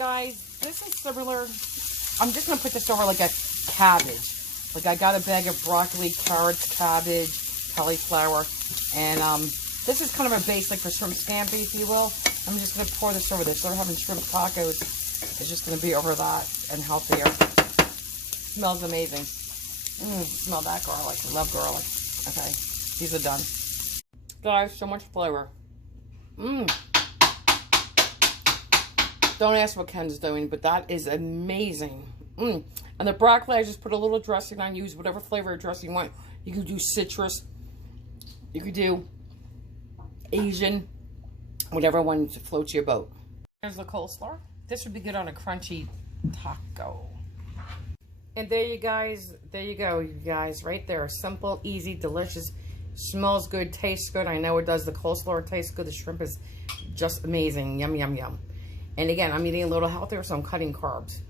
guys, this is similar. I'm just going to put this over like a cabbage. Like I got a bag of broccoli, carrots, cabbage, cauliflower, and this is kind of a base like for shrimp scampi, if you will. I'm just going to pour this over this. So we're having shrimp tacos. It's just going to be over that and healthier. Smells amazing. Smell that garlic. I love garlic. Okay, these are done. Guys, so much flavor. Don't ask what Ken's doing, but that is amazing. And the broccoli, I just put a little dressing on. Use whatever flavor of dressing you want. You could do citrus. You could do Asian. Whatever one floats your boat. Here's the coleslaw. This would be good on a crunchy taco. And there you guys, there you go, you guys, right there. Simple, easy, delicious, smells good, tastes good. I know it does. The coleslaw tastes good. The shrimp is just amazing. Yum, yum, yum. And again, I'm eating a little healthier, so I'm cutting carbs.